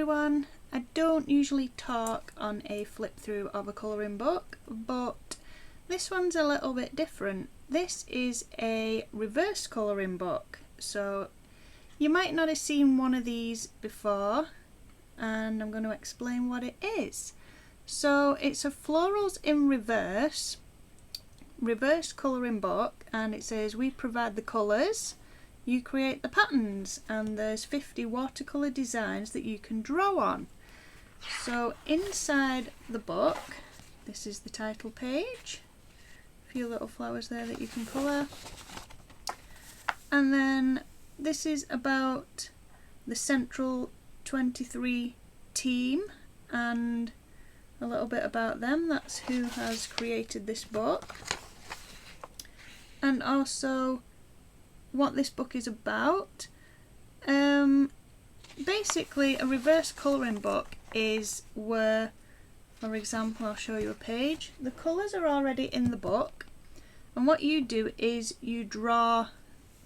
everyone. I don't usually talk on a flip through of a colouring book, but this one's a little bit different. This is a reverse colouring book, so you might not have seen one of these before, and I'm going to explain what it is. So it's a Florals in reverse colouring book, and it says we provide the colours, you create the patterns, and there's 50 watercolour designs that you can draw on. So inside the book, this is the title page, a few little flowers there that you can colour, and then this is about the Central 23 team and a little bit about them. That's who has created this book, and also what this book is about. Basically, a reverse colouring book is where, for example, I'll show you a page. The colours are already in the book, and what you do is you draw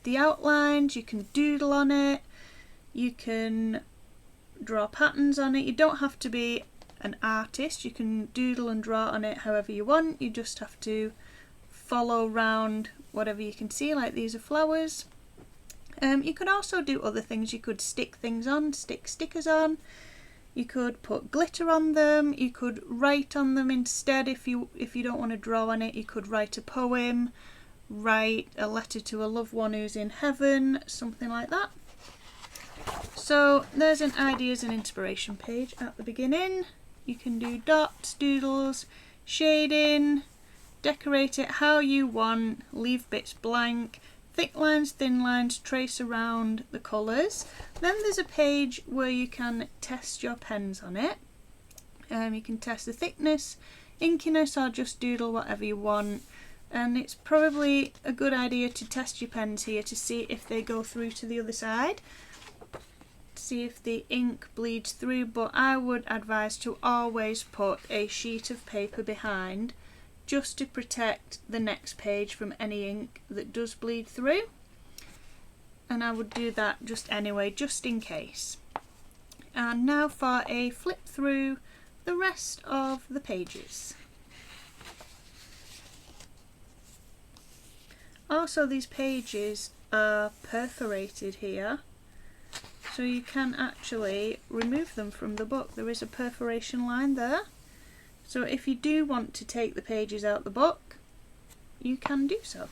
the outlines, you can doodle on it, you can draw patterns on it. You don't have to be an artist, you can doodle and draw on it however you want. You just have to follow around whatever you can see, like these are flowers. You could also do other things. You could stick things on, stick stickers on, you could put glitter on them, you could write on them instead. If you don't want to draw on it, you could write a poem, write a letter to a loved one who's in heaven, something like that. So there's an ideas and inspiration page at the beginning. You can do dots, doodles, shading, decorate it how you want, leave bits blank, thick lines, thin lines, trace around the colours. Then there's a page where you can test your pens on it. You can test the thickness, inkiness, or just doodle whatever you want. And it's probably a good idea to test your pens here to see if they go through to the other side, see if the ink bleeds through, but I would advise to always put a sheet of paper behind, just to protect the next page from any ink that does bleed through. And I would do that just anyway, just in case. And now for a flip through the rest of the pages. Also, these pages are perforated here, so you can actually remove them from the book. There is a perforation line there. So if you do want to take the pages out the book, you can do so.